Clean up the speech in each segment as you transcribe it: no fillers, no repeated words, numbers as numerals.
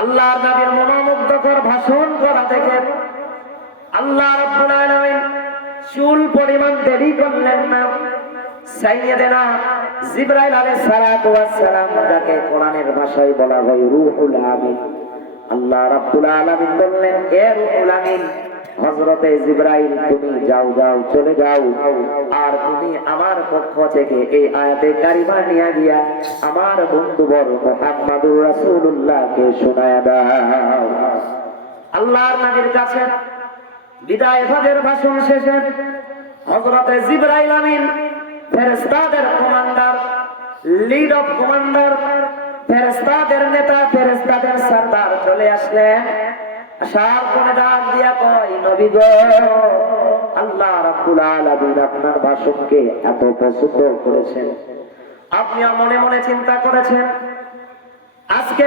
আল্লাহর নবীর মনোমুগ্ধকর ভাষণ করা থেকে আল্লাহ রাব্বুল আলামিন চুল পরিমাণ দেরি করলেন না। সাইয়্যিদানা জিবরাইল আলাইহিস সালাতু ওয়াস সালাম, যাকে কোরআনের ভাষায় বলা হয় রূহুল আমিন, আল্লাহ রাব্বুল আলামিন বললেন, এ রূহুল আমিন, হযরতে জিবরাইল তুমি যাও চলে যাও, আর তুমি আমার পক্ষ থেকে এই আয়াতে কারিমা নিয়ে গিয়া আমার বন্ধুবর মুহাম্মদুর রাসূলুল্লাহকে শোনায়া দাও। আল্লাহর নবীর কাছে বিদায় হজের ভাষণ শেষে হযরতে জিবরাইল আমিন, ফেরেশতাদের কমান্ডার, লিড অফ কমান্ডার, ফেরেশতাদের নেতা, ফেরেশতাদের সরদার চলে আসলেন। আসার পরে ডাক দিয়া কয়, নবী গো, আল্লাহ রাব্বুল আলামিন আপনার ভাষণকে এত পছন্দ করেছেন, আপনিও মনে মনে চিন্তা করেছেন আজকে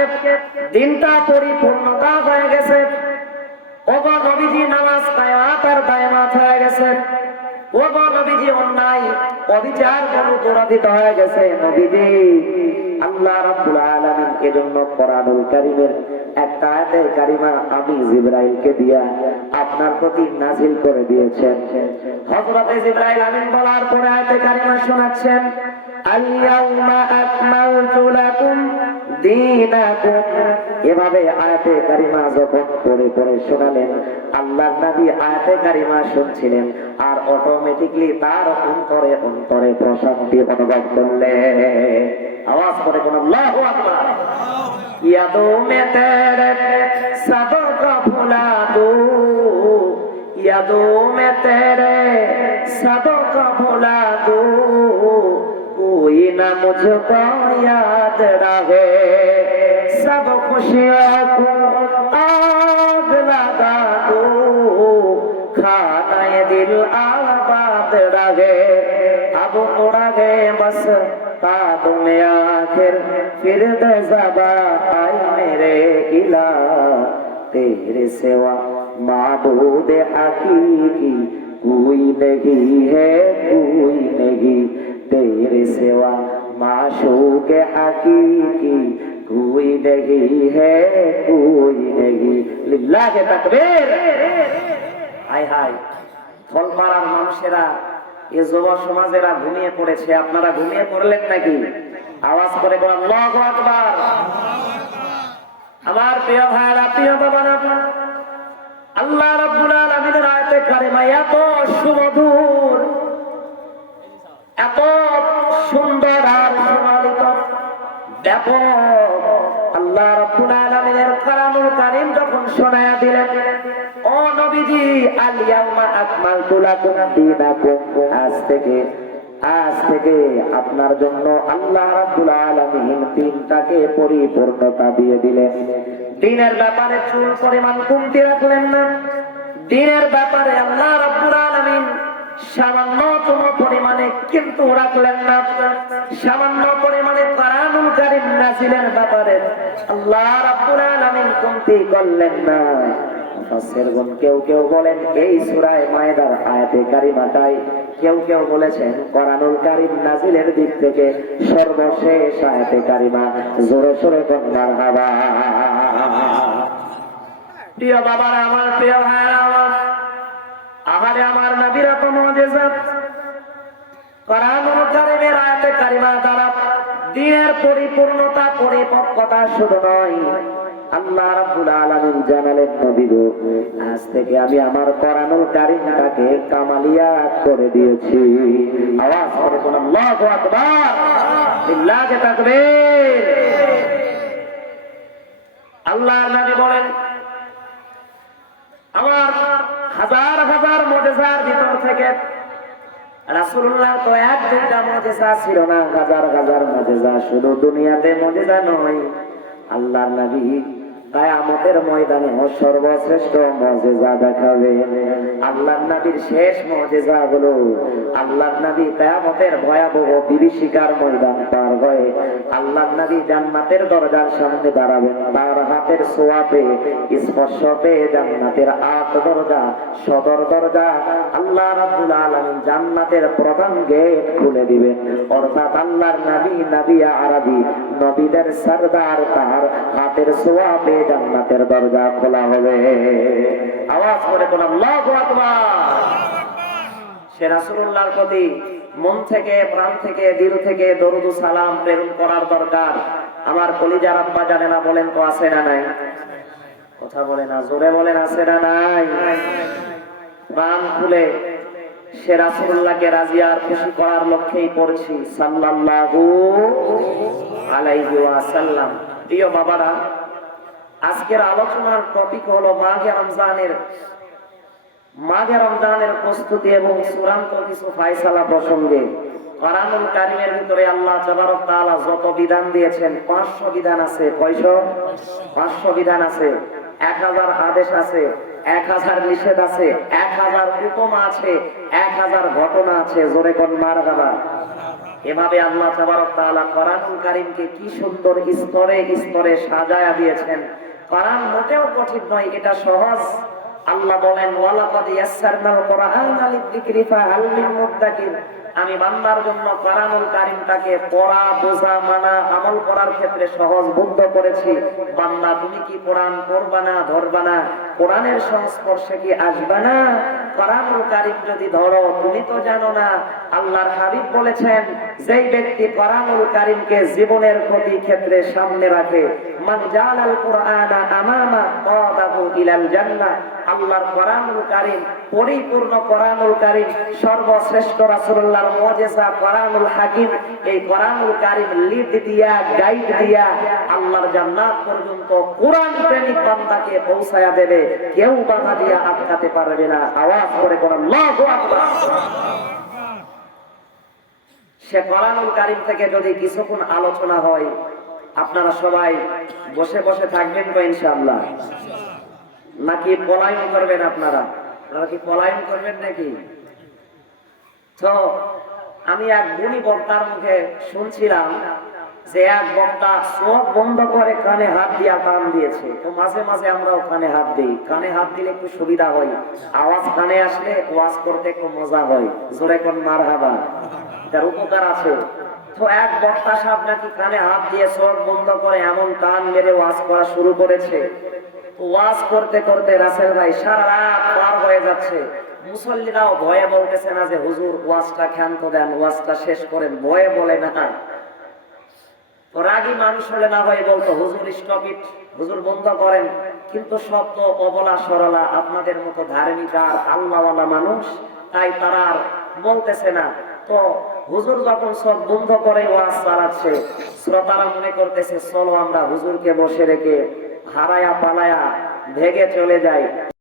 দিনটা পরিপূর্ণতা হয়ে গেছে। ওগো নবীজি, নামাজ কায়াত আর দায়ামাত হয়ে গেছে। ওগো নবীজি, অন্যায় অবিচার পরিপূর্ণিত হয়ে গেছে। নবীজি, আল্লাহ রাব্বুল আলামিন এজন্য কোরআনুল কারীমের একটা আয়াতে কারিমা আমি জিবরাইলকে দিয়া আপনার প্রতি নাযিল করে দিয়েছেন। হযরতে জিবরাইল আমিন বলার পরে আয়াতে কারিমা শোনাচ্ছেন, আল ইয়াউমা আকমালতু লাকুম দীনাকুম। এভাবে আয়াতে কারিমা যখন পড়ে শোনালেন, আল্লাহর নবী আয়াতে কারিমা শুনছিলেন আর অটোমেটিকলি তার অন্তরে প্রশান্তি অনুভব করলেন। আওয়াজ করে কোন আল্লাহু আকবার। यादों में तेरे सबका भुला दूं, यादों में तेरे सबका भुला दूं, कोई ना मुझको याद रहे, सब खुशियों को आग लगा दूं, खाना ये दिल आबाद रहे, अब उड़ा गए बस कादों में आखिर फिर दज़बा आई मेरे इला, तेरे सिवा माबूद हकीकी कोई नहीं है, कोई नहीं, तेरे सिवा माशूक हकीकी कोई नहीं है, कोई नहीं। लिल्लाह के तकबीर। हाय हाय, ফলপাড়ার মানুষেরা, এই যুব সমাজেরা ঘুমিয়ে পড়েছে, আপনারা ঘুমিয়ে পড়লেন নাকি? আওয়াজ করে বলেন আল্লাহু আকবার। আমার প্রিয় ভাইরা, প্রিয় বাবারা, আল্লাহ রাব্বুল আলামিনের আয়াতে কারিমা এত সুমধুর, এত সুন্দর আর সুমালিত, ব্যাপক। আল্লাহ রাব্বুল আলামিনের কালামুল কারীম যখন শোনায়া দিলেন, ও নবীজি, আল ইয়াউমা আকমালতু লাকুম দীনাকুম, আজ থেকে আপনার জন্য আল্লাহ রাব্বুল আলামিন দিনটাকে পরিপূর্ণতা দিয়ে দিলেন। দিনের ব্যাপারে চুল পরিমাণ কমতি রাখলেন না। দিনের ব্যাপারে আল্লাহ রাব্বুল আলামিন সামান্যতম পরিমাণে কিন্তু রাখলেন না। সামান্য পরিমাণে কোরআনুল কারীম নাযিলের ব্যাপারে আল্লাহ রাব্বুল আলামিন কমতি করলেন না। মুফাসসিরগণ কেউ বলেন এই সূরা মায়েদার আয়াতে কারিমাটাই, কেউ বলেছেন কোরআনুল কারীম নাযিলের দিক থেকে সর্বশেষ আয়াতে কারিমা। জোরে সোরে বলেন মারহাবা। প্রিয় বাবারা আমার, প্রিয় ভাইরা আমার, আমারে আমার নবীর এত মুজিজা, কোরআনুল কারীমের আয়াতে কারিমা দ্বারা দ্বীনের পরিপূর্ণতা, পরিপক্কতা শুধু নয়, আল্লাহ রাব্বুল আলামিন জানালেন, নবী গো, আজ থেকে আমি আমার কোরআনুল কারীমটাকে কামালিয়াত করে দিয়েছি। আওয়াজ করে বলুন আল্লাহু আকবার। লিল্লাহি তাকবীর। আল্লাহর নবী বলেন, আমার হাজার হাজার মুজিজার ভিতর থেকে রাসূলুল্লাহ তো এক দুইটা মুজিজা ছিল না, হাজার হাজার মুজিজা। শুধু দুনিয়াতে মুজিজা নয়, আল্লাহর নবী কিয়ামতের ময়দানে সর্বশ্রেষ্ঠ মুজিজা দেখাবে। আল্লাহর নবীর শেষ মুজিজা হলো আল্লাহর নবী কিয়ামতের ভয়াবহ বিভীষিকার ময়দান পার হয়ে আল্লাহর নবী জান্নাতের দরজার সামনে দাঁড়াবেন। তার হাতের ছোঁয়া পেয়ে, স্পর্শ পেয়ে জান্নাতের আট দরজা, সদর দরজা আল্লাহ রাব্বুল আলামিন জান্নাতের প্রধান গেট খুলে দিবেন। অর্থাৎ আল্লাহর নবী, নবী আরবি, নবীদের সরদার, তার হাতের ছোঁয়া পেয়ে জান্নাতের দরজা খোলা হবে। আওয়াজ করে বলুন আল্লাহু আকবার। সে রাসূলুল্লাহর প্রতি মন থেকে, প্রাণ থেকে, দিল থেকে দরুদ ও সালাম প্রেরণ করার দরকার। আমার কলিজার আব্বা জানেনা বলেন তো আছে না নাই? কথা বলে না, জোরে বলেন আছে না নাই? প্রাণ খুলে সে রাসূলুল্লাহকে রাজি আর খুশি করার লক্ষ্যেই পড়ছি সাল্লাল্লাহু আলাইহি ওয়াসাল্লাম। প্রিয় বাবারা, আজকের আলোচনার টপিক হলো মাঘে রমজানের প্রস্তুতি এবং চূড়ান্ত কিছু ফায়সালা প্রসঙ্গে। কোরআনুল কারীমের ভিতরে আল্লাহ তাবারক তাআলা যত বিধান দিয়েছেন 500 বিধান আছে। কয়শো? 500 বিধান আছে, 1000 আদেশ আছে, 1000 নিষেধ আছে, 1000 উপমা আছে, 1000 ঘটনা আছে। জোরে কোন মারহাবা। এভাবে আল্লাহ তাবারক তাআলা কোরআনুল কারীমকে কি সুন্দর স্তরে স্তরে সাজায়া দিয়েছেন। কোরআন মোটেও কঠিন নয়, এটা সহজ। আল্লাহ বলেন ওয়ালাকাদ ইয়াসসারনাল কুরআনা লিযিকরি ফাহাল মিন মুদ্দাকির। আমি বান্দার জন্য কোরআনুল কারীমটাকে পড়া, বোঝা, মানা, আমল করার ক্ষেত্রে সহজ বুদ্ধ করেছি। বান্দা তুমি কি কোরআন পড়বা না, ধরবা না? কোরআনের সংস্পর্শে কি আসবা না? কোরআনুল কারীম যদি ধরো, তুমি তো জানো না আল্লাহর হাবিব বলেছেন যেই ব্যক্তি কোরআনুল কারীমকে জীবনের প্রতি ক্ষেত্রে সামনে রাখে, মান জালাল কুরআনা আমামা কাদাহু ইলাল জান্নাহ। আল্লাহর কোরআনুল কারীম, পরিপূর্ণ কোরআনুল কারীম, সর্বশ্রেষ্ঠ রাসূলুল্লাহর মুজিজা কোরআনুল হাকিম, এই কোরআনুল কারীম লিড দিয়া, গাইড দিয়া আল্লাহর জান্নাত পর্যন্ত কোরআন প্রেমিক বান্দাকে পৌঁছায়া দেবে। কেউ বাধা দিয়া আটকাতে পারবে না। আওয়াজ করে বলেন আল্লাহু আকবার। সে কোরআনুল কারীম থেকে যদি কিছুক্ষণ আলোচনা হয়, আপনারা সবাই বসে বসে থাকবেন তো ইনশাআল্লাহ? নাকি পলায়ন করবেন? আপনারা কি পলায়ন করবেন নাকি? তো আমি এক গুণী বক্তার মুখে শুনছিলাম যে এক বক্তা সব বন্ধ করে কানে হাত দিয়া টান দিয়েছে। তো মাঝে মাঝে আমরাও কানে হাত দিই। কানে হাত দিলে একটু সুবিধা হয়, আওয়াজ কানে আসলে ওয়াজ করতে একটু মজা হয়। জোরে কোন মারহাবা, তার উপকার আছে। তো এক বক্তা সাহেব নাকি কানে হাত দিয়ে সব বন্ধ করে এমন টান মেরে ওয়াজ করা শুরু করেছে। ওয়াজ করতে করতে রাসেল ভাই সারা রাত পার হয়ে যাচ্ছে। মুসল্লিরাও ভয়ে বলতেছে না যে হুজুর ওয়াজটা ক্ষান্ত দেন, ওয়াজটা শেষ করেন, ভয়ে বলে না। তো রাগী মানুষ হলে না হয় বলতো হুজুর স্টপ ইট, হুজুর বন্ধ করেন। কিন্তু সব তো অবলা সরলা আপনাদের মতো ধার্মিক আর আল্লাহওয়ালা মানুষ, তাই তারা আর বলতেছে না। তো হুজুর যখন সব বন্ধ করে ওয়াজ চালাচ্ছে, শ্রোতারা মনে করতেছে চলো আমরা হুজুরকে বসে রেখে হারায়া পালায়া ভেগে চলে যাই।